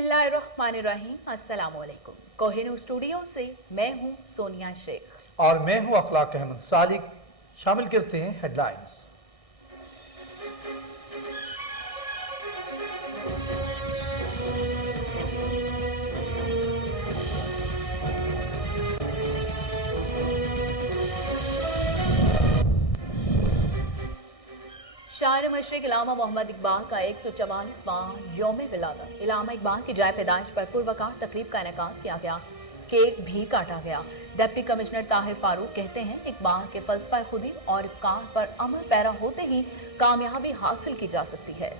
बिस्मिल्लाहिर्रहमानिर्रहीम, अस्सलाम वालेकुम। कोहिनूर स्टूडियो से मैं हूं सोनिया शेख और मैं हूं अखलाक अहमद सालिक। शामिल करते हैं हेडलाइंस। शायर मशरिक इलामा मोहम्मद इकबाल का 144वां यौम विलादत। इलामा इकबाल की जाए पैदाइश पर पुरवकार तकरीब का इनेकाद किया गया, केक भी काटा गया। डिप्टी कमिश्नर ताहिर फारूक कहते हैं इकबाल के फलसफा खुदी और इफ्कार पर अमल पैरा होते ही कामयाबी हासिल की जा सकती है।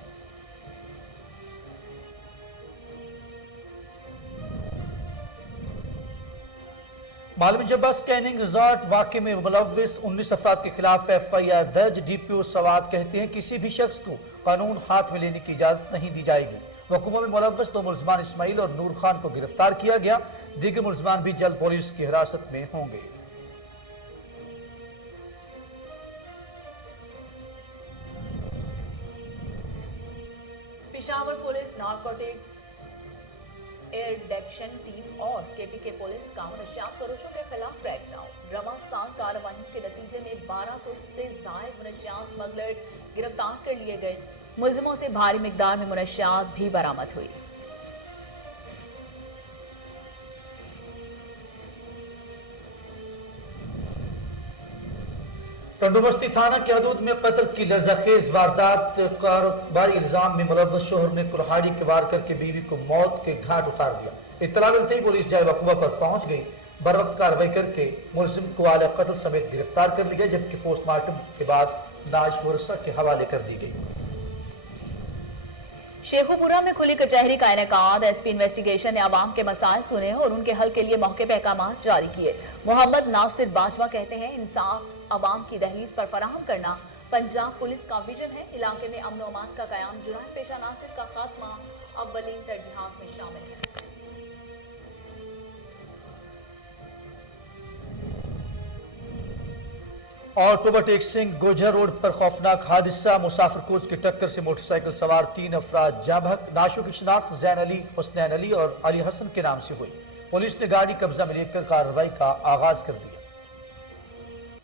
मालूम जब्बा स्कैनिंग रिजॉर्ट वाक़े में मुलव्विस 19 अफराद के खिलाफ FIR दर्ज। DPO सवात कहते हैं किसी भी शख्स को कानून हाथ में लेने की इजाजत नहीं दी जाएगी। हुकूमत में मुलव्विस 2 मुलजमान इस्माइल और नूर खान को गिरफ्तार किया गया। दीगर मुलजमान भी जल्द पुलिस की हिरासत में होंगे। पेशावर पुलिस नारकोटिक्स एयरडेक्शन टीम और KPK पुलिस का मनशियात फरोशों के खिलाफ क्रैकडाउन। रवासां कार्रवाई के नतीजे में 1200 से जायद मनशियात स्मगलर गिरफ्तार कर लिए गए। मुलजिमों से भारी मिकदार में मनशियात भी बरामद हुई। टंडोबस्ती थाना की हदूद में कत्ल की लज्जाखेज वारदात। कारोबारी इल्जाम में मुलव्वस शोहर ने कुल्हाड़ी के वार करके बीवी को मौत के घाट उतार दिया। इत्तला मिलते ही पुलिस जाए वक़्वा पर पहुंच गई। बरवक्त कार्रवाई करके मुलजिम को आला कत्ल समेत गिरफ्तार कर लिया, जबकि पोस्टमार्टम के बाद लाश वरसा के हवाले कर दी गई। शेखुपुरा में खुली कचहरी का इनेकाद। SP इन्वेस्टिगेशन ने आवाम के मसाइल सुने और उनके हल के लिए मौके पर अहकाम जारी किए। मोहम्मद नासिर बाजवा कहते हैं इंसाफ आवाम की दहलीज पर फराहम करना पंजाब पुलिस का विजन है। इलाके में अमन अमान का कयाम, जुराम पेशा नासिर का खात्मा अव्वलीन तरजीहात में शामिल है। और ओवरटेक सिंह गोजर रोड पर खौफनाक हादसा। मुसाफिर कोच की टक्कर से मोटरसाइकिल सवार 3 अफराद जाँ बहक। लाशों की शिनाख्त जैन अली, हुसनैन अली और अली हसन के नाम से हुई। पुलिस ने गाड़ी कब्जा में लेकर कार्रवाई का आगाज कर दिया।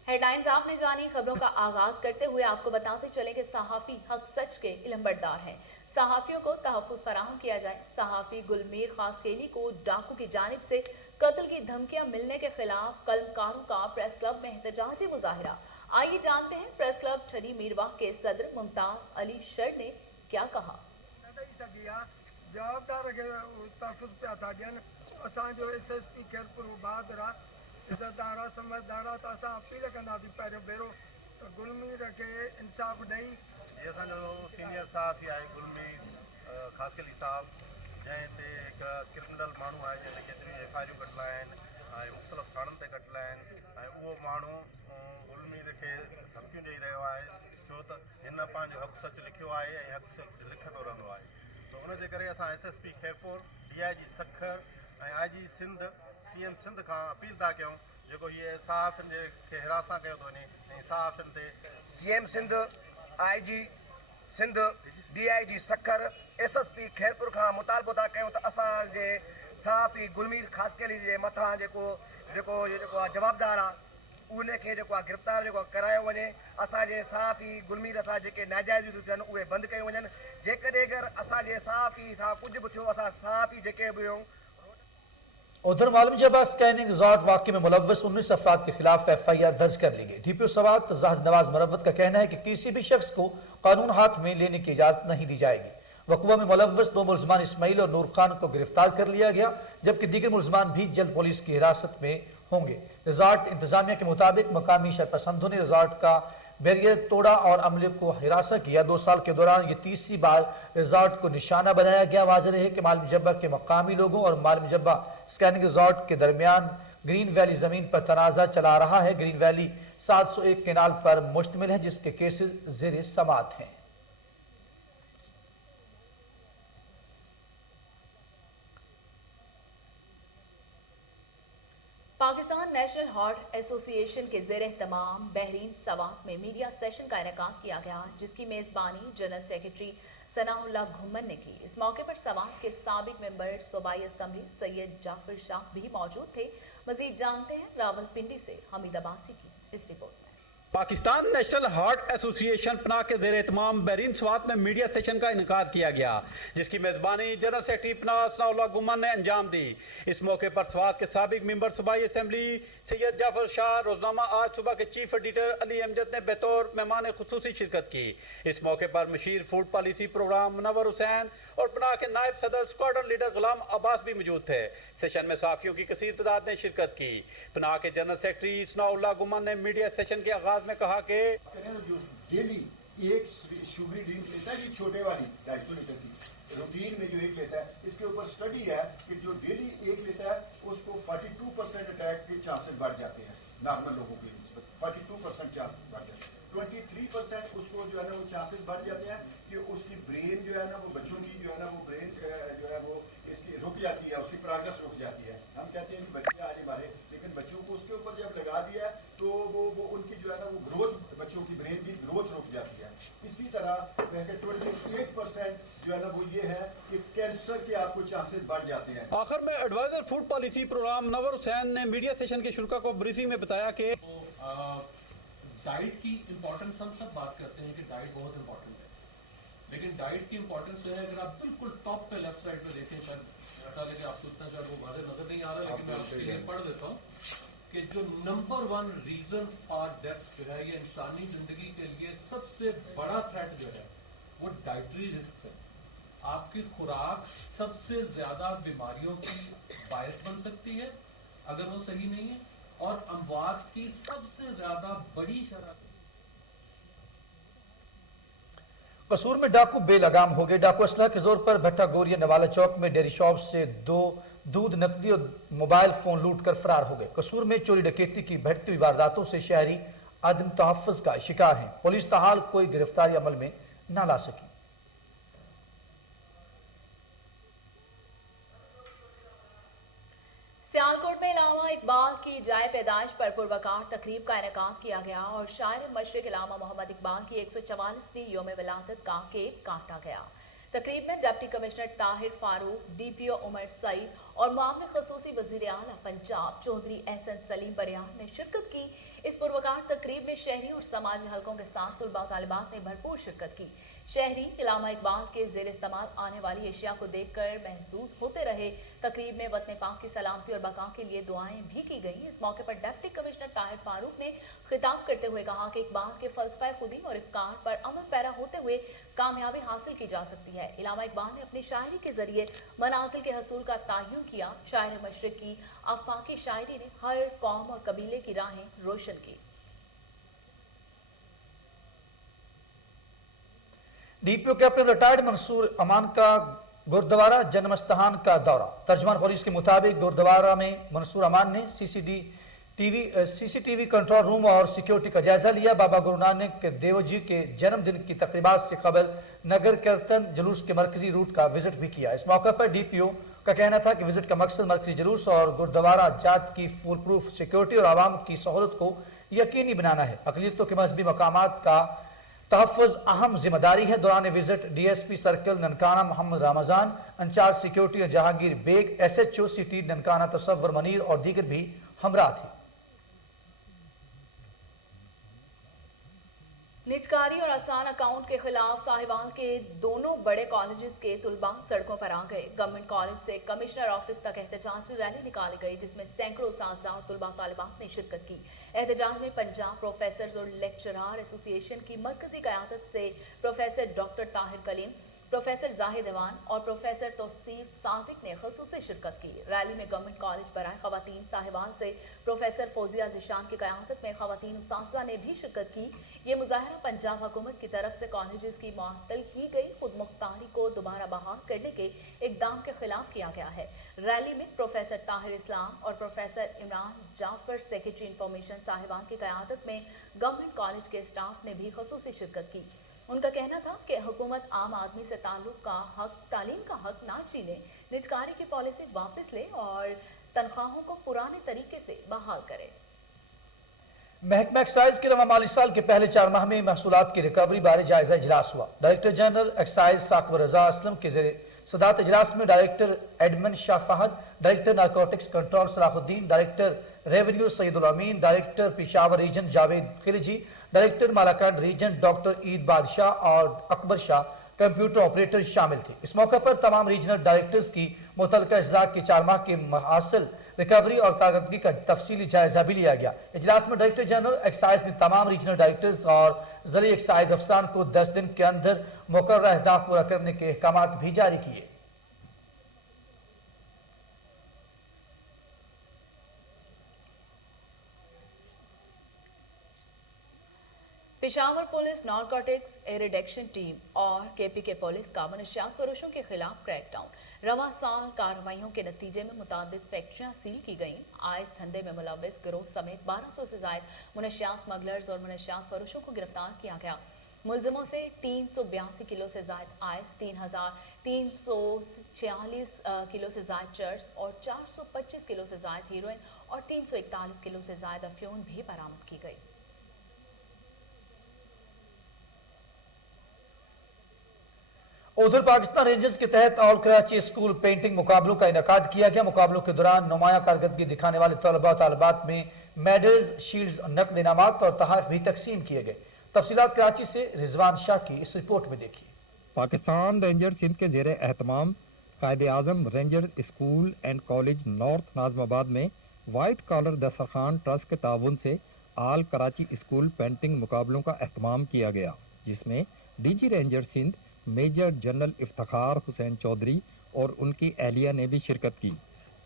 हेडलाइंस आपने जानी। खबरों का आगाज करते हुए आपको बताते चले कि सहाफी हक सच के इलमबरदार हैं। सहाफियों को तहफ्फुज़ फराहम किया जाए। सहाफी गुलमीर खासकेली को डाकू की जानिब से कत्ल की धमकियां मिलने के खिलाफ कलमकारों का प्रेस क्लब में एहतजाजी मुजाहिरा। आइए जानते हैं प्रेस क्लब ठनी मीरवा के सदर मुमताज अली शर ने क्या कहा। इज़तदारा समझदारा तो असां अपील कंदासीं पहिरियों भेरो त गुलमीर खे इंसाफ़ ॾेई। ये असांजो सीनियर साहब आहे गुलमीर खासकली साहब, जंहिं ते हिकु क्रिमिनल माण्हू आहे जंहिंते केतिरियूं FIR कटियल आहिनि ऐं मुख़्तलिफ़ थाणनि ते कटियल आहिनि ऐं उहो माण्हू गुलमीर खे धमकियूं ॾेई रहियो आहे, छो त हिन पंहिंजो हक़ सच लिखियो आहे ऐं हक़ सच लिखंदो रहंदो आहे। त उनजे करे असां SSP खैरपुर, DIG सखर ऐं IG सिंध, CM सिंध खां अपील था कयूं जेको हीअ सहाफ़ियुनि खे हिरासां कयो थो वञे ऐं सहाफ़ियुनि ते CM Sindh, IG Sindh, DIG Sukkur, SSP Khairpur खां मुतालबो था कयूं त असांजे सहाफ़ी गुलमीर खासकेली जे मथां जेको आहे जवाबदार आहे उनखे जेको आहे गिरफ़्तार जेको करायो वञे। असांजे सहाफ़ी गुलमीर सां जेके नाजाइज़ थियनि उहे बंदि कयूं वञनि। जेकॾहिं अगरि असांजे सहाफ़ी सां कुझु बि थियो, असां सहाफ़ी जेके बि हुयूं। उधर मालूम जब स्कैनिंग रिजॉर्ट वाक़े में मुलव्वस 19 अफराद के खिलाफ FIR दर्ज कर ली गई। DPO सवात जाहिद नवाज मरवत का कहना है कि किसी भी शख्स को कानून हाथ में लेने की इजाजत नहीं दी जाएगी। वक़वा में मुलव्वस 2 मुलजमान इस्माइल और नूर खान को गिरफ्तार कर लिया गया, जबकि दीगर मुलजमान भी जल्द पुलिस की हिरासत में होंगे। रिजॉर्ट इंतजामिया के मुताबिक मकामी शरपसंदों ने रिजॉर्ट का बैरियर तोड़ा और अमले को हिरासत किया। 2 साल के दौरान ये तीसरी बार रिजॉर्ट को निशाना बनाया गया। वाज़ेह है कि मालूम जब्बा के मकामी लोगों और मालूम जब्बा स्कैनिंग रिजॉर्ट के दरमियान ग्रीन वैली जमीन पर तनाज़ा चला रहा है। ग्रीन वैली 701 केनाल पर मुश्तमिल है, जिसके केसेस ज़ेर समात हैं। पाकिस्तान नेशनल हार्ट एसोसिएशन के ज़ेर एहतमाम बहरीन सवात में मीडिया सेशन का इनेकाद किया गया, जिसकी मेज़बानी जनरल सेक्रेटरी सनाउल्लाह घुमन ने की। इस मौके पर समात के साबिक मेंबर सूबाई असम्बली सैयद जाफर शाह भी मौजूद थे। मजीद जानते हैं रावलपिंडी से हमीद अब्बासी की इस रिपोर्ट में। पाकिस्तान नेशनल हार्ट एसोसिएशन पनाह के ज़ेर एहतमाम बहरीन स्वात में मीडिया सेशन का इनकाद किया गया, जिसकी मेज़बानी जनरल सेक्रेटरी पनाह सनाउल्लाह गुमन ने अंजाम दी। इस मौके पर स्वात के साबिक मेंबर सूबाई असम्बली सैयद जाफर शाह, रोजनामा आज सुबह के चीफ एडिटर अली अमजद ने बतौर मेहमान खुसूसी शिरकत की। इस मौके पर मशीर food policy programme Munawar Hussain और पनाह के नायब सदर स्क्वाड्रन लीडर गुलाम अब्बास भी मौजूद थे। सेशन में सहाफ़ियों की कसीर तादाद ने शिरकत की। पनाह के जनरल सेक्रेटरी सनाउल्लाह गुमन ने मीडिया सेशन के आगाज में कहा कि जो डेली एक शुगरी ड्रिंक लेता है, छोटे वाली 250 लीटर की रूटीन में जो एक लेता है, इसके ऊपर स्टडी है कि जो डेली एक लेता है उसको 42% अटैक के चांसेस बढ़ जाते हैं नॉर्मल लोगों के निस्बत 42% चांसेस बढ़ जाते हैं। 23% उसको जो है ना वो चांसेस बढ़ जाते हैं कि उसकी ब्रेन जो है ना वो बच्चों की जो है ना वो ब्रेन जो है वो इसकी रुक जाती है, उसकी प्रोग्रेस रुक जाती है। हम कहते हैं कि बच्चे आने वाले, लेकिन बच्चों को उसके ऊपर जब लगा दिया तो वो उनकी जो है ना वो ग्रोथ, बच्चों की ब्रेन की ग्रोथ रुक जाती है। इसी तरह 28% जो है ना वो ये है कि कैंसर के आपको चांसेस बढ़ जाते हैं। आखिर में adviser food policy programme Munawar Hussain ने मीडिया सेशन के शुरा को ब्रीफिंग में बताया कि डाइट की इम्पोर्टेंस हम सब बात करते हैं कि डाइट बहुत इम्पोर्टेंट है, लेकिन डाइट की इम्पोर्टेंस जो है अगर आप बिल्कुल टॉप पे लेफ्ट साइड पे देखें, शायद कि आपको इतना जो वो वाज़ेह नजर नहीं आ रहा, लेकिन मैं आपके लिए पढ़ देता हूँ कि जो नंबर 1 रीजन फॉर डेथ्स जो है ये इंसानी जिंदगी के लिए सबसे बड़ा थ्रेट जो है वो डाइटरी रिस्क है। आपकी खुराक सबसे ज्यादा बीमारियों की बायस बन सकती है अगर वो सही नहीं है, और अमवात की सबसे ज्यादा बड़ी शरह। कसूर में डाकू बेलगाम हो गए। डाकू असलह के जोर पर भट्टा गोरिया नवाला चौक में डेयरी शॉप से 2 दूध, नकदी और मोबाइल फोन लूट कर फरार हो गए। कसूर में चोरी डकैती की बढ़ती हुई वारदातों से शहरी आदम तहफ़्फ़ुज़ का शिकार हैं। पुलिस ताहाल कोई गिरफ्तारी अमल में न ला सकी। सियालकोट में इलामा इकबाल की जाए पैदाइश पर पुरवकार तकरीब का इनेकाद किया गया और शायर मशरिक इलामा मोहम्मद इकबाल की 144वीं यौम विलादत का केक काटा गया। तकरीब में deputy commissioner Tahir Farooq, DPO Umar Saeed और मामले खसूसी वज़ीर आला पंजाब चौधरी एहसन सलीम बरियान ने शिरकत की। इस पुरवकार तकरीब में शहरी और समाजी हलकों के साथ तुलबा तालिबात ने भरपूर शिरकत की। शहरी इलामा इकबाल के ज़ेर इस्तेमाल आने वाली अशिया को देखकर महसूस होते रहे। तकरीब में वतन पाक की सलामती और बका के लिए दुआएं भी की गईं। इस मौके पर डिप्टी कमिश्नर ताहिर फारूक ने खिताब करते हुए कहा कि इकबाल के फलसफा खुदी और इफ्कार पर अमल पैरा होते हुए कामयाबी हासिल की जा सकती है। इलामा इकबाल ने अपनी शायरी के जरिए मनाजिल के हसूल का तयन किया। शायर मशरिक की आफाकी शायरी ने हर कौम और कबीले की राहें रोशन की। डीपीओ कैप्टन रिटायर्ड मंसूर अमान का गुरुद्वारा जन्मस्थान का दौरा। तर्जुमान पुलिस के मुताबिक गुरुद्वारा में मंसूर अमान ने सीसीटीवी कंट्रोल रूम और सिक्योरिटी का जायजा लिया। बाबा गुरु नानक देव जी के जन्मदिन की तकरीबात से कबल नगर कीर्तन जुलूस के मरकजी रूट का विजिट भी किया। इस मौके पर डीपीओ का कहना था कि विजिट का मकसद मरकजी जुलूस और गुरुद्वारा जात की फुल प्रूफ सिक्योरिटी और आवाम की सहूलत को यकीनी बनाना है। अक़लियतों के मजहबी मकामात का तहफ़्फ़ुज़ अहम जिम्मेदारी है। दौरान visit DSP circle Nankana Mohammad Ramzan, incharge security Jahangir Baig, SHO city Nankana Tasawwur Munir और दीगर भी हमरा थे। निजकारी और आसान अकाउंट के खिलाफ साहिवाल के दोनों बड़े कॉलेजेस के तुलबा सड़कों पर आ गए। गवर्नमेंट कॉलेज से कमिश्नर ऑफिस तक एहतजाजी रैली निकाली गई, जिसमें सैकड़ों साथी और तुलबा तालिबात ने शिरकत की। एहतजाज में पंजाब प्रोफेसर्स और लेक्चरार एसोसिएशन की मरकजी क़यादत से professor doctor Tahir Kaleem, professor Zahid Awan और प्रोफेसर तौसीफ सादिक ने खसूसी शिरकत की। रैली में गवर्नमेंट कॉलेज बराए खवातीन साहिवाल से प्रोफेसर फौजिया ज़िशान की क़यादत में खवातीन उस्ताज़ा ने भी शिरकत की। ये मुजाहरा पंजाब हुकूमत की तरफ से कॉलेजेस की मुअत्तल की गई खुद मुख्तारी को दोबारा बहाल करने के इक़दाम के खिलाफ किया गया है। रैली में प्रोफेसर ताहिर इस्लाम और professor Imran Jafar secretary information Sahiwal की क़यादत में गवर्नमेंट कॉलेज के स्टाफ ने भी खसूसी शिरकत की। उनका कहना था कि हुकूमत आम आदमी से ताल्लुक का हक, तालीम का हक ना छीने, निजकारी की पॉलिसी वापस ले और तनख्वाहों को पुराने तरीके से बहाल करे। محکمہ ایکسائز کے رواں مالی سال کے پہلے 4 ماہ میں محصولات کی ریکوری بارے جائزہ اجلاس ہوا۔ Director general excise Saqib Raza Aslam کے زیر صدارت اجلاس میں director admin Shah Fahad, director narcotics control Salahuddin, director revenue Saeed Alamin, director Peshawar region Javed Khilji, director Malakand region doctor Eid Badshah اور اکبر شاہ کمپیوٹر آپریٹر شامل تھے۔ اس موقع پر تمام ریجنل ڈائریکٹرز کی متعلقہ اجزاء کے 4 ماہ کے محاصل ریکوری اور کارکردگی کا تفصیلی جائزہ بھی لیا گیا۔ اجلاس میں ڈائریکٹر جنرل ایکسائز نے تمام ریجنل ڈائریکٹرز اور ضلعی ایکسائز افسران کو 10 دن کے اندر مقررہ اہداف پورا کرنے کے احکامات بھی جاری کیے۔ پشاور پولیس نارکوٹکس ایریڈکشن ٹیم اور KPK پولیس کا منشیات فروشوں کے خلاف کریک ڈاؤن۔ رواں سال کارروائیوں کے نتیجے میں متعدد فیکٹریاں سیل کی گئیں۔ آئس دھندے میں ملوث گروہ سمیت 1200 سے زائد منشیات سمگلرز اور منشیات فروشوں کو گرفتار کیا گیا۔ ملزموں سے 382 کلو سے زائد آئس، 3346 کلو سے زائد چرس اور 425 کلو سے زائد ہیروئن اور 341 کلو سے زائد افیون بھی برآمد کی گئی۔ ادھر پاکستان رینجرز کے تحت آل کراچی اسکول پینٹنگ مقابلوں کا انعقاد کیا گیا۔ مقابلوں کے دوران نمایاں کارکردگی دکھانے والے طلباء و طالبات میں میڈلز، شیلڈز، نقد انعامات اور تحائف بھی تقسیم کیے گئے۔ تفصیلات کراچی سے رضوان شاہ کی اس رپورٹ میں دیکھیے۔ پاکستان رینجر سندھ کے زیر اہتمام Quaid Azam ranger school and college north Nazimabad میں وائٹ کالر دسترخوان ٹرسٹ کے تعاون سے آل کراچی اسکول پینٹنگ مقابلوں کا اہتمام کیا گیا، جس میں DG ranger Sindh major general Iftikhar Hussain Chaudhry اور ان کی اہلیہ نے بھی شرکت کی۔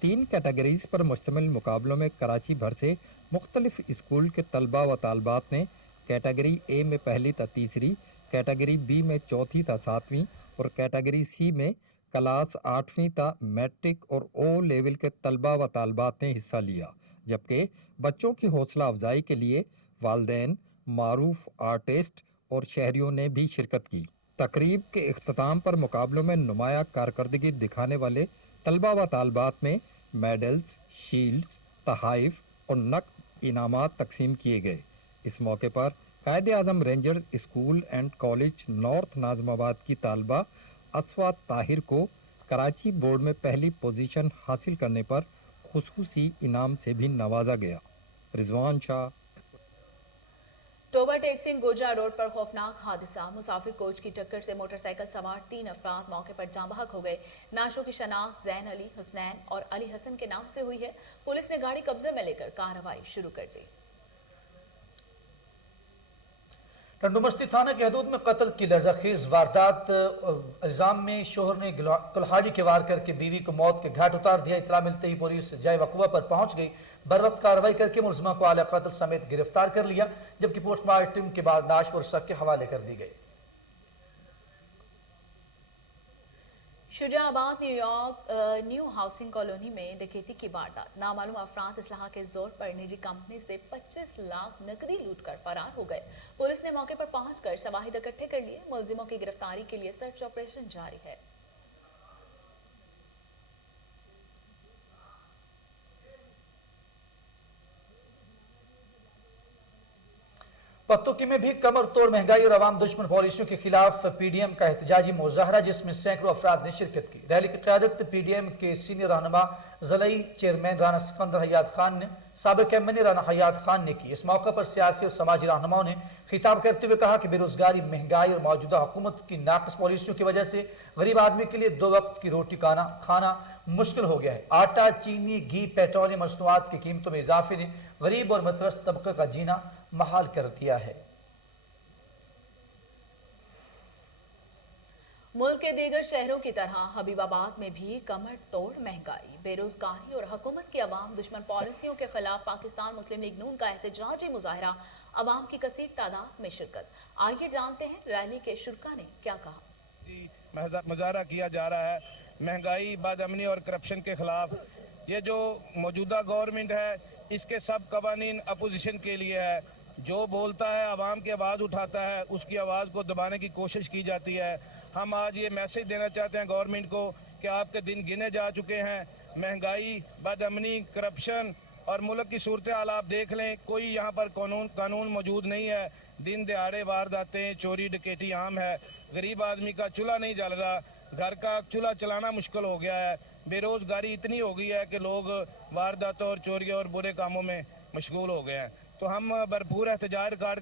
3 کیٹیگریز پر مشتمل مقابلوں میں کراچی بھر سے مختلف اسکول کے طلباء و طالبات نے کیٹیگری A میں پہلی تا تیسری، کیٹیگری B میں چوتھی تا 7ویں اور کیٹیگری C میں کلاس 8ویں تا میٹرک اور O لیول کے طلباء و طالبات نے حصہ لیا، جبکہ بچوں کی حوصلہ افزائی کے لیے والدین، معروف آرٹسٹ اور شہریوں نے بھی شرکت کی۔ تقریب کے اختتام پر مقابلوں میں نمایاں کارکردگی دکھانے والے طلباء و طالبات میں میڈلز، شیلڈز، تحائف اور نقد انعامات تقسیم کیے گئے۔ اس موقع پر Quaid Azam ranger school and college north Nazimabad کی طالبہ اسوا طاہر کو کراچی بورڈ میں پہلی پوزیشن حاصل کرنے پر خصوصی انعام سے بھی نوازا گیا۔ رضوان شاہ۔ ٹوبا ٹیکسنگ گوجرا روڈ پر خوفناک حادثہ، مسافر کوچ کی ٹکر سے موٹر سائیکل سوار 3 افراد موقع پر جاں بحق ہو گئے۔ نعشوں کی شناخت زین علی، حسنین اور علی حسن کے نام سے ہوئی ہے۔ پولیس نے گاڑی قبضے میں لے کر کارروائی شروع کر دی۔ ٹنڈو مستی تھانہ کی حدود میں قتل کی لرزہ خیز واردات الزام میں شوہر نے کلہاڑی کے وار کر کے بیوی کو موت کے گھاٹ اتار دیا۔ اطلاع ملتے ہی پولیس جائے وقوع پر پہنچ گئی، بر وقت کارروائی کر کے ملزمہ کو اعلی قتل سمیت گرفتار کر لیا، جبکہ پوسٹ مارٹم کے بعد لاش ورثہ کے حوالے کر دی گئی۔ شجاع آباد نیو ہاؤسنگ کالونی میں ڈکیتی کی واردات، نامعلوم افراد اسلحہ کے زور پر نجی کمپنی سے 25 لاکھ نقدی لوٹ کر فرار ہو گئے۔ پولیس نے موقع پر پہنچ کر شواہد اکٹھے کر لیے، ملزموں کی گرفتاری کے لیے سرچ آپریشن جاری ہے۔ پتوکی میں بھی کمر توڑ مہنگائی اور عوام دشمن پالیسیوں کے خلاف PDM کا احتجاجی مظاہرہ، جس میں سینکڑوں افراد نے شرکت کی۔ ریلی کی قیادت PDM کے سینئر رہنما ضلعی چیئرمین رانا سکندر حیات خان نے، سابق MNA رانا حیات خان نے کی۔ اس موقع پر سیاسی اور سماجی رہنماؤں نے خطاب کرتے ہوئے کہا کہ بے روزگاری، مہنگائی اور موجودہ حکومت کی ناقص پالیسیوں کی وجہ سے غریب آدمی کے لیے 2 وقت کی روٹی کھانا مشکل ہو گیا ہے۔ آٹا، چینی، گھی، پیٹرولیم مصنوعات کی قیمتوں میں اضافے نے غریب اور متوسط طبقے کا جینا محال کر دیا ہے۔ ملک کے دیگر شہروں کی طرح حبیب آباد میں بھی کمر توڑ مہنگائی، بے روزگاری اور حکومت کی عوام دشمن پالیسیوں کے خلاف پاکستان مسلم لیگ نون کا احتجاجی مظاہرہ، عوام کی کثیر تعداد میں شرکت۔ آئیے جانتے ہیں ریلی کے شرکا نے کیا کہا۔ مظاہرہ کیا جا رہا ہے مہنگائی، بد امنی اور کرپشن کے خلاف۔ یہ جو موجودہ گورنمنٹ ہے، اس کے سب قوانین اپوزیشن کے لیے ہے۔ جو بولتا ہے، عوام کی آواز اٹھاتا ہے، اس کی آواز کو دبانے کی کوشش کی جاتی ہے۔ ہم آج یہ میسج دینا چاہتے ہیں گورنمنٹ کو کہ آپ کے دن گنے جا چکے ہیں۔ مہنگائی، بد امنی، کرپشن और मुल्क की सूरत हाल आप देख लें, कोई यहाँ पर कानून मौजूद नहीं है। दिन दिहाड़े वारदातें, चोरी डकैती आम है। गरीब आदमी का चूल्हा नहीं जल रहा, घर का चूल्हा चलाना मुश्किल हो गया है। बेरोजगारी इतनी हो गई है कि लोग वारदातों और चोरियों और बुरे कामों में मशगूल हो गए हैं। तो हम भरपूर एहतजाज रिकॉर्ड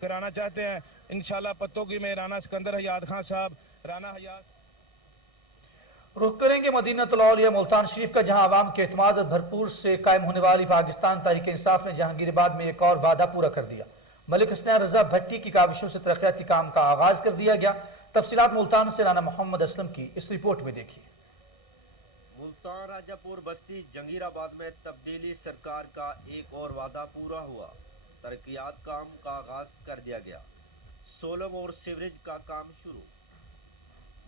कराना चाहते हैं। इंशाल्लाह पत्तों की में राना सिकंदर हयात खान साहब, राना हयात। रुख करेंगे मदीनतुल औलिया मुल्तान शरीफ का, जहां आवाम के एतमाद भरपूर से कायम होने वाली पाकिस्तान तहरीक इंसाफ ने जहांगीराबाद में एक और वादा पूरा कर दिया। मलिक हसनैन रजा भट्टी की काविशों से तरक्याती काम का आगाज कर दिया गया। तफसीलात मुल्तान से राना मोहम्मद असलम की इस रिपोर्ट में देखिए। मुल्तान राजापुर बस्ती जंगीराबाद में तब्दीली सरकार का एक और वादा पूरा हुआ। तरक्यात काम का आगाज कर दिया गया। सोलंग और सीवरेज का काम शुरू।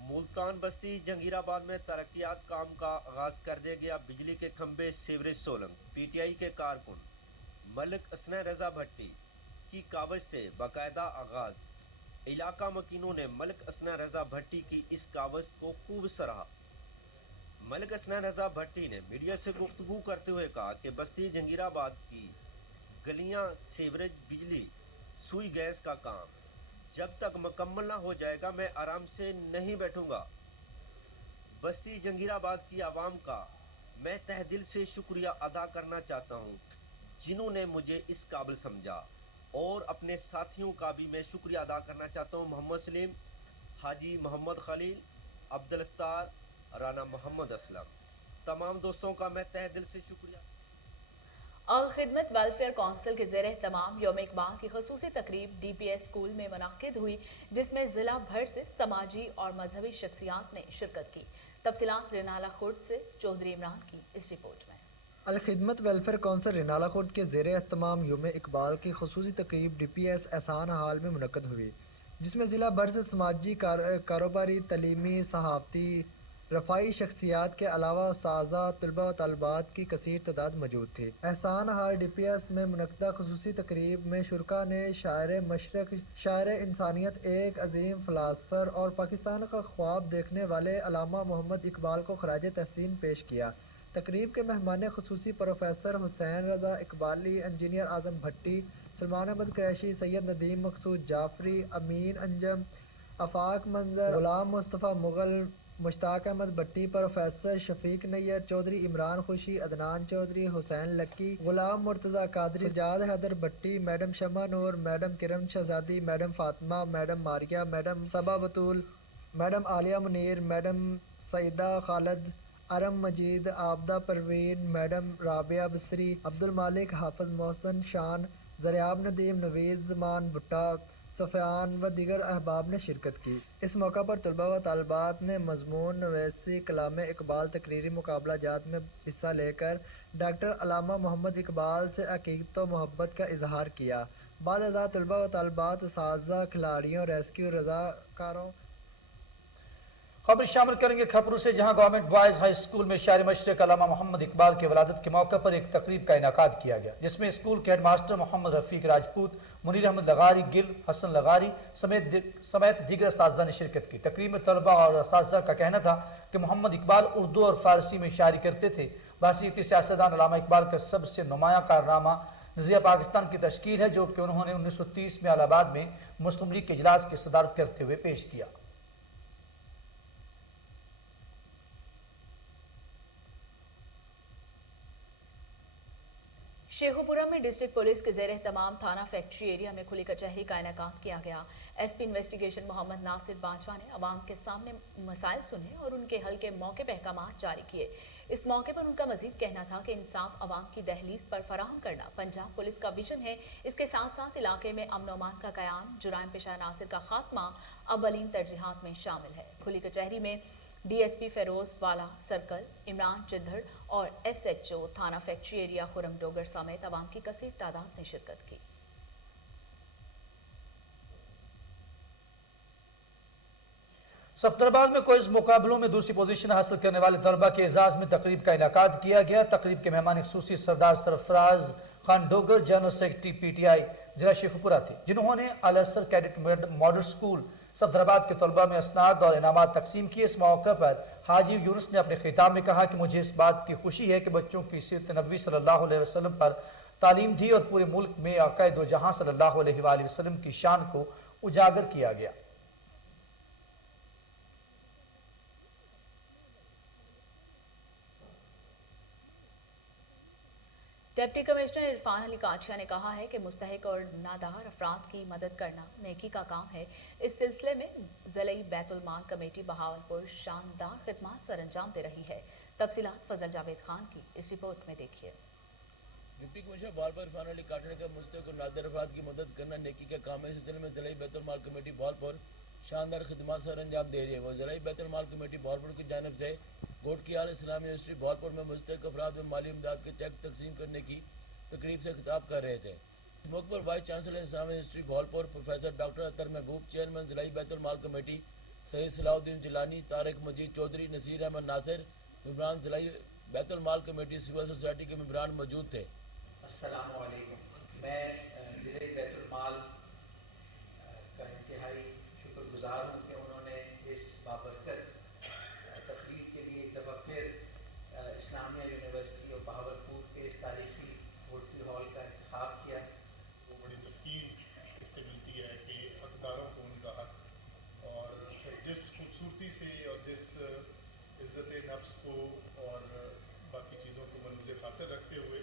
मुल्तान बस्ती जंगीराबाद में तरक्यात काम का आगाज कर दिया गया। बिजली के खंभे, सीवरेज सोलंग। पीटीआई के कारकुन मलिक हसनैन रजा भट्टी की कावज से बाकायदा आगाज। इलाका मकीनों ने मलिक हसनैन रजा भट्टी की इस कावज को खूब सराहा। मलिक हसनैन रजा भट्टी ने मीडिया से गुफ्तगू करते हुए कहा कि बस्ती जंगीराबाद की गलियां, सीवरेज, बिजली, सुई गैस का काम जब तक मुकम्मल ना हो जाएगा मैं आराम से नहीं बैठूंगा। बस्ती जंगीराबाद की आवाम का मैं तहे दिल से शुक्रिया अदा करना चाहता हूं, जिन्होंने मुझे इस काबिल समझा, और अपने साथियों का भी मैं शुक्रिया अदा करना चाहता हूं। मोहम्मद सलीम, हाजी मोहम्मद खलील, अब्दुल अस्तार, राना मोहम्मद असलम, तमाम दोस्तों का मैं तहे दिल से शुक्रिया। अल खिदमत वेलफेयर काउंसिल के ज़ेर तमाम यौम इकबाल की खसूसी तकरीब DPS स्कूल में मुनक्किद हुई, जिसमें ज़िला भर से समाजी और मजहबी शख्सियात ने शिरकत की। तफसीलात रिनाला खुर्द से चौधरी इमरान की इस रिपोर्ट में। अल खिदमत वेलफेयर काउंसिल रिनाला खुर्द के ज़ेर एहतमाम यौम इकबाल की खसूसी तकरीब DPS एहसान हाल में मुनक्किद हुई, जिसमें ज़िला भर से समाजी, कारोबारी, तलीमी, सहाफ़ती, रफ़ाई शख्सियात के अलावा उस्ताज़ा, तलबा व तलबात की कसीर तादाद मौजूद थी। एहसान हाल DPS में मुनक्किदा खसूसी तकरीब में शुरका ने शायर मशरक़, शायर इंसानियत, एक अजीम फ़िलासफ़र और पाकिस्तान का ख्वाब देखने वाले अल्लामा मोहम्मद इकबाल को ख़राज तहसीन पेश किया। तकरीब के मेहमान ख़ुसूसी professor Hussain Raza Iqbali, engineer Azam Bhatti, Salman Ahmed Qureshi, Syed Nadeem Maqsood Jafri, Amin Anjum, Afaq Manzar, Ghulam Mustafa Mughal, Mushtaq Ahmed Bhatti, professor Shafiq Nayyar, Chaudhry Imran Khushi, Adnan Chaudhry, Hussain Lucky, Ghulam Murtaza Qadri, Sajjad Haider Bhatti, madam Shama Noor, madam Kiran Shahzadi, madam Fatima, madam Maria, madam Saba Batool, madam Aliya Munir, madam Saeeda Khalid, Iram Majeed, Abida Parveen, madam Rabia बसरी, अब्दुल मालिक, हाफिज मोहसन शान, ज़रियाब नदीम, नवीद ज़मान भुट्टा, सफ़ियान व दीगर अहबाब ने शिरकत की। इस मौका पर तलबा व तालबात ने मज़मून नवेसी कलाम इकबाल तकरीरी मुकाबला जात में हिस्सा लेकर डॉक्टर अल्लामा मोहम्मद इकबाल से अकीदत व मोहब्बत का इजहार किया। बाद अज़ा तलबा व तालबात, उस्ताज़ा, खिलाड़ियों, रेस्क्यू रज़ाकारों। खबर शामिल करेंगे खबरों से, जहां गवर्नमेंट बॉयज़ हाई स्कूल में शायर मशरक़ अल्लामा मोहम्मद इकबाल के वलादत के मौके पर एक तकरीब का इनेकाद किया गया, जिसमें स्कूल के हेड मास्टर मोहम्मद रफ़ीक राजपूत, मुनीर अहमद लगारी, गिल हसन लगारी समेत दीगर उस्ताज़ा ने शिरकत की। तकरीब में तलबा और उस्ताज़ा का कहना था कि मोहम्मद इकबाल उर्दू और फ़ारसी में शायरी करते थे। बासीती सियासतदान अल्लामा इकबाल का सबसे नुमाया कारनामा नज़िया पाकिस्तान की तश्कील है, जो कि उन्होंने 1930 में इलाहाबाद में मुस्लिम लीग के इजलास की सदारत करते हुए पेश किया। शेखुपुरा में डिस्ट्रिक्ट पुलिस के ज़ेर तमाम थाना फैक्ट्री एरिया में खुली कचहरी का इनेकाद किया गया। SP इन्वेस्टिगेशन मोहम्मद नासिर बाजवा ने अवाम के सामने मसाइल सुने और उनके हल के मौके पर अहकामात जारी किए। इस मौके पर उनका मजीद कहना था कि इंसाफ अवाम की दहलीज पर फराहम करना पंजाब पुलिस का विजन है। इसके साथ साथ इलाके में अमन अमान का क़याम, जुराइम पेशा नासिर का खात्मा अव्वलीन तरजीहात में शामिल है। खुली कचहरी में DSP फेरोज वाला सर्कल, इमरान चिद्धड़ और SHO थाना फैक्ट्री एरिया खुरम डोगर समेत अवाम की कसीर तादाद ने शिरकत की। सफदराबाद में क्विज मुकाबलों में दूसरी पोजीशन हासिल करने वाले तलबा के एजाज में तकरीब का इनेकाद किया गया। तकरीब के मेहमान खुसूसी Sardar Sarfraz Khan Dogar, general secretary PTI जिला शेखुपुरा थे, जिन्होंने अल असर कैडेट मॉडल स्कूल सफदराबाद के तलबा में असनाद और इनामात तकसीम किए। इस मौके पर حاجی یونس نے اپنے خطاب میں کہا کہ مجھے اس بات کی خوشی ہے کہ بچوں کی سیرت نبوی صلی اللہ علیہ وسلم پر تعلیم دی اور پورے ملک میں آقا دو جہاں صلی اللہ علیہ وآلہ وسلم کی شان کو اجاگر کیا گیا۔ ڈپٹی کمشنر عرفان علی کاچیا نے کہا ہے کہ مستحق اور نادار افراد کی مدد کرنا نیکی کا کام ہے۔ اس سلسلے میں ضلعی بیت المال کمیٹی بہاولپور شاندار خدمات سر انجام دے رہی ہے۔ تفصیلات فضل جاوید خان کی اس رپورٹ میں دیکھیے۔ ڈپٹی کمشنر بہاولپور عرفان علی کاچیا نے کہا مستحق اور نادار افراد کی مدد کرنا نیکی کا کام ہے۔ اس سلسلے میں ضلعی بیت المال کمیٹی بہاولپور شاندار خدمات سر انجام دے رہی ہے۔ وہ ضلعی بیت المال کمیٹی بہاولپور کی جانب سے گوٹکیال اسلامی یونیورسٹی بہاولپور میں مستحق افراد میں مالی امداد کے چیک تقسیم کرنے کی تقریب سے خطاب کر رہے تھے۔ اس موقع پر وائس چانسلر اسلامی یونیورسٹی بہاولپور پروفیسر ڈاکٹر اطہر محبوب، چیئرمین ضلعی بیت المال کمیٹی سید صلاح الدین جیلانی، طارق مجید چودھری، نصیر احمد ناصر، ممبران ضلعی بیت المال کمیٹی سول سوسائٹی کے ممبران موجود تھے۔ السلام علیکم۔ میں ضلعی بیت المال کا انتہائی شکر گزار ہوں کہ انہوں نے اس بابرکت تقریب کے لیے ایک دفعہ پھر اسلامیہ یونیورسٹی اور بہاولپور کے اس تاریخی گوٹکی ہال کا انتخاب کیا۔ وہ بڑی تسکین اس سے ملتی ہے کہ حقداروں کو ان کا حق، اور جس خوبصورتی سے اور جس عزت نفس کو اور باقی چیزوں کو ملحوظ خاطر رکھتے ہوئے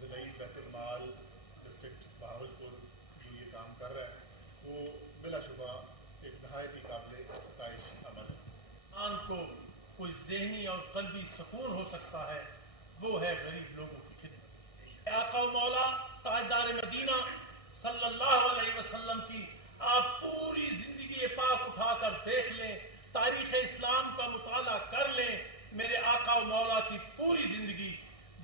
ضلعی بیت المال ڈسٹرکٹ بہاولپور جو یہ کام کر رہا ہے وہ بلا شبہ ایک نہایت ہی قابل ستائش عمل ہے۔ انسان کو کوئی ذہنی اور قلبی سکون ہو سکتا ہے وہ ہے غریب لوگوں کی خدمت۔ آقا و مولا تاجدار مدینہ صلی اللہ علیہ وسلم کی آپ پوری زندگی پاک اٹھا کر دیکھ لیں، تاریخ اسلام کا مطالعہ کر لیں، میرے آقا و مولا کی پوری زندگی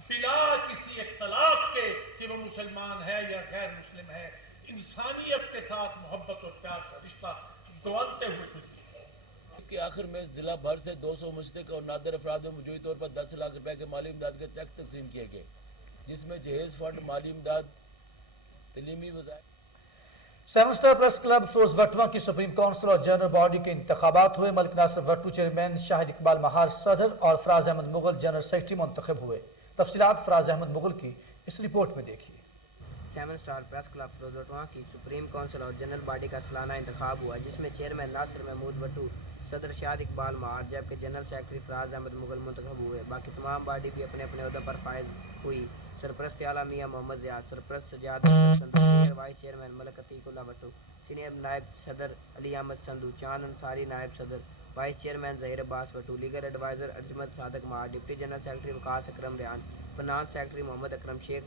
بلا کسی اختلاف کے کہ وہ مسلمان ہے یا غیر مسلم ہے، انسانیت کے ساتھ محبت اور پیار کا رشتہ گوانتے ہوئے گزری۔ کے آخر میں ضلع بھر سے 200 مستحق اور نادر افراد میں مجموعی طور پر 10 لاکھ روپے کے مالی امداد کے چیک تقسیم کیے گئے، جس میں جہیز فنڈ، مالی امداد، تعلیمی وظائف۔ Seven star press club Feroze Wattoan کی سپریم کونسل اور جنرل باڈی کے انتخابات ہوئے۔ ملک ناصر وٹو چیئرمین، شاہد اقبال مہار صدر اور فراز احمد مغل جنرل سیکرٹری منتخب ہوئے۔ تفصیلات فراز احمد مغل کی اس رپورٹ میں دیکھیے۔ Seven star press club Feroze Wattoan کی سپریم کونسل اور جنرل باڈی کا سالانہ انتخاب ہوا، جس میں چیئرمین ناصر محمود وٹو، صدر شاہد اقبال مہار جبکہ جنرل سیکرٹری فراز احمد مغل منتخب ہوئے۔ باقی تمام باڈی بھی اپنے اپنے عہدوں پر فائز ہوئی۔ سرپرست اعلیٰ میاں محمد زیاد، سرپرست Sajjad Sandhu, senior vice chairman Malik Atiqullah Wattoo, senior نائب صدر علی احمد سندھو، چاند انصاری نائب صدر، vice chairman Zaheer Abbas Wattoo, legal advisor Arjumand Sadiq Mahar, deputy general secretary Waqas Akram Rayan, finance secretary Muhammad Akram Sheikh,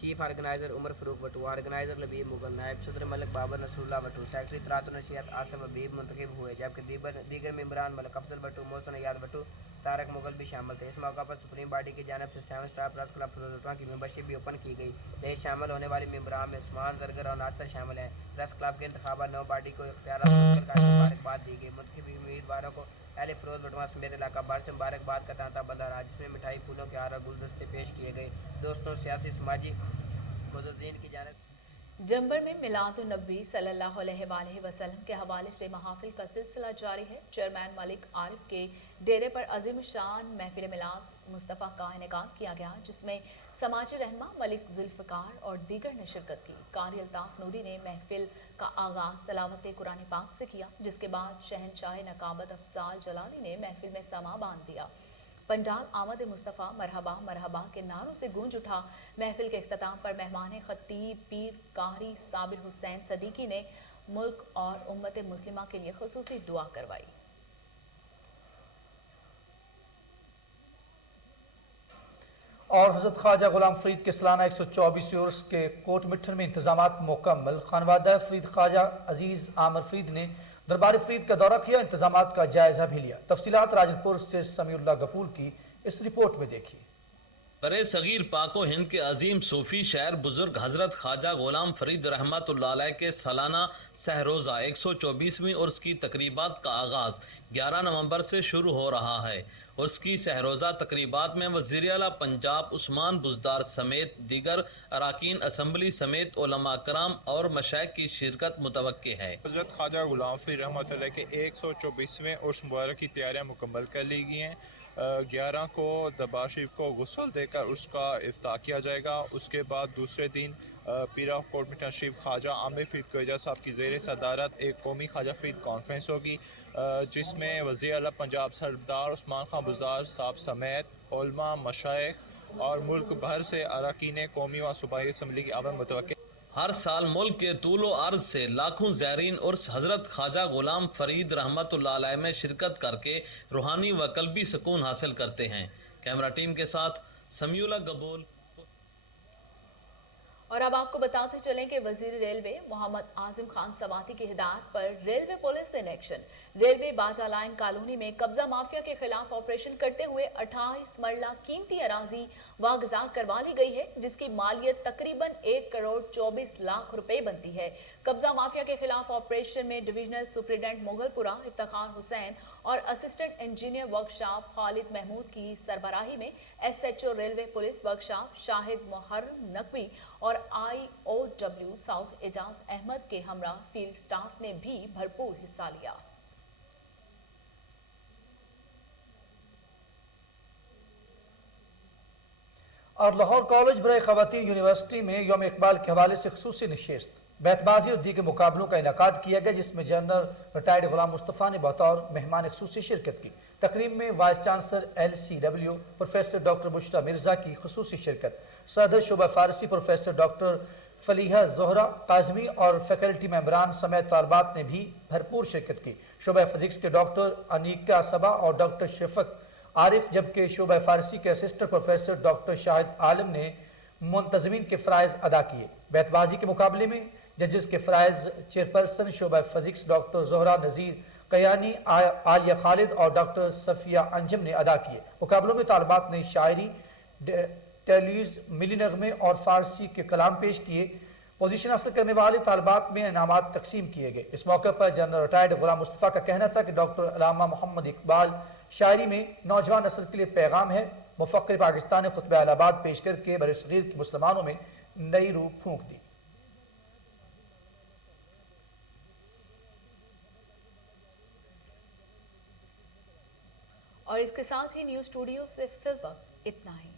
chief organizer Umar Farrukh Wattoo, organizer Labib Mughal, نائب صدر ملک بابر نصر اللہ وٹو، سیکرٹری اطلاعات و نشریات آصف حبیب منتخب ہوئے، جبکہ دیگر ممبران ملک افضل وٹو، محسن ایاد وٹو، طارق مغل بھی شامل تھے۔ اس موقع پر سپریم باڈی کی جانب سے seven star press club Feroze Wattoan کی ممبرشپ بھی اوپن کی گئی۔ نئے شامل ہونے والے ممبران میں عثمان زرگر اور ناصر شامل ہیں۔ پریس کلب کے انتخابات نو باڈی کو اختیارات منتقل کرنے کی مبارکباد دی گئی۔ منتخب امیدواروں کو اہل فیروز وٹواں سمیت علاقہ بھر سے مبارکباد کا تانتا بندھا رہا، جس میں مٹھائی، پھولوں کے ہار اور گلدستے پیش کیے گئے۔ دوستوں، سیاسی سماجی مجاہدین کی جانب جمبر میں میلاد النبی صلی اللہ علیہ وآلہ وسلم کے حوالے سے محافل کا سلسلہ جاری ہے۔ چیئرمین ملک عارف کے ڈیرے پر عظیم شان محفل میلاد مصطفیٰ کا انعقاد کیا گیا، جس میں سماجی رہنما ملک ذوالفقار اور دیگر نے شرکت کی۔ قاری الطاف نوری نے محفل کا آغاز تلاوت قرآن پاک سے کیا، جس کے بعد شہنشاہ نقابت افضال جلالی نے محفل میں سما باندھ دیا۔ پنڈال آمد مصطفیٰ مرحبا مرحبا کے نعروں سے گونج اٹھا۔ محفل کے اختتام پر مہمان خطیب پیر قاری صابر حسین صدیقی نے ملک اور امت مسلمہ کے لیے خصوصی دعا کروائی۔ اور حضرت خواجہ غلام فرید کے سالانہ 124 عرس کے کوٹ مٹھن میں انتظامات مکمل۔ خانوادہ فرید خواجہ عزیز عامر فرید نے دربار فرید کا دورہ کیا، انتظامات کا جائزہ بھی لیا۔ تفصیلات راجن پور سے سمیع اللہ گپور کی اس رپورٹ میں دیکھیے۔ برے صغیر پاک و ہند کے عظیم صوفی شاعر بزرگ حضرت خواجہ غلام فرید رحمت اللہ علیہ کے سالانہ سہروزہ 124ویں عرس کی تقریبات کا آغاز 11 نومبر سے شروع ہو رہا ہے۔ عرس کی سہروزہ تقریبات میں وزیر اعلیٰ پنجاب عثمان بزدار سمیت دیگر اراکین اسمبلی سمیت علماء کرام اور مشائخ کی شرکت متوقع ہے۔ حضرت خواجہ غلام فرید رحمت اللہ کے 124ویں عرس مبارک کی تیاریاں مکمل کر لی گئی ہیں۔ 11 کو دربار شریف کو غسل دے کر اس کا افتتاح کیا جائے گا۔ اس کے بعد دوسرے دن پیرا کوٹ میٹھا شریف خواجہ عامر فرید کوئجہ صاحب کی زیر صدارت ایک قومی خواجہ فرید کانفرنس ہوگی، جس میں وزیر اعلیٰ پنجاب سردار عثمان خان بزدار صاحب سمیت علماء، مشائخ اور ملک بھر سے اراکین قومی و صوبائی اسمبلی کی آمد متوقع۔ ہر سال ملک کے طول و عرض سے لاکھوں زائرین عرس حضرت خواجہ غلام فرید رحمت اللہ علیہ میں شرکت کر کے روحانی و قلبی سکون حاصل کرتے ہیں۔ کیمرہ ٹیم کے ساتھ سمیولہ گبول۔ اور اب آپ کو بتاتے چلیں کہ وزیر ریلوے محمد عاصم خان سواتی کی ہدایت پر railway police in action. Railway Baja line colony میں قبضہ مافیا کے خلاف آپریشن کرتے ہوئے 28 مرلہ قیمتی اراضی واگزار کروا لی گئی ہے، جس کی مالیت تقریباً 1 کروڑ 24 لاکھ روپے بنتی ہے۔ قبضہ مافیا کے خلاف آپریشن میں ڈویژنل سپرنٹنڈنٹ مغل پورہ افتخار حسین اور assistant engineer workshop Khalid Mahmood کی سربراہی میں S H O railway police workshop Shahid Muharram Naqvi اور IOW ساؤتھ اعجاز احمد کے ہمراہ فیلڈ سٹاف نے بھی بھرپور حصہ لیا۔ اور لاہور کالج برائے خواتین یونیورسٹی میں یوم اقبال کے حوالے سے خصوصی نشست، بیت بازی اور دیگر مقابلوں کا انعقاد کیا گیا، جس میں جنرل ریٹائرڈ غلام مصطفیٰ نے بطور مہمان خصوصی شرکت کی۔ تقریب میں vice chancellor LCW professor doctor Bushra Mirza کی خصوصی شرکت، صدر شعبہ فارسی پروفیسر ڈاکٹر فلیحہ زہرا قاظمی اور فیکلٹی ممبران سمیت طالبات نے بھی بھرپور شرکت کی۔ شعبہ فزکس کے ڈاکٹر انیکا صبا اور ڈاکٹر شفق عارف، جبکہ شعبہ فارسی کے اسسٹنٹ پروفیسر ڈاکٹر شاہد عالم نے منتظمین کے فرائض ادا کیے۔ بیت بازی کے مقابلے میں ججز کے فرائض چیئرپرسن شعبہ فزکس ڈاکٹر زہرا نذیر قیانی، عالیہ خالد اور ڈاکٹر صفیہ انجم نے ادا کیے۔ مقابلوں میں طالبات نے شاعری، ٹیلیز، ملی نغمے اور فارسی کے کلام پیش کیے۔ پوزیشن حاصل کرنے والے طالبات میں انعامات تقسیم کیے گئے۔ اس موقع پر جنرل ریٹائرڈ غلام مصطفیٰ کا کہنا تھا کہ ڈاکٹر علامہ محمد اقبال شاعری میں نوجوان نسل کے لیے پیغام ہے۔ مفکر پاکستان نے خطبہ الہ آباد پیش کر کے برصغیر کے مسلمانوں میں نئی روح پھونک دی۔ اور اس کے ساتھ ہی نیوز اسٹوڈیو سے فی الوقت اتنا ہی۔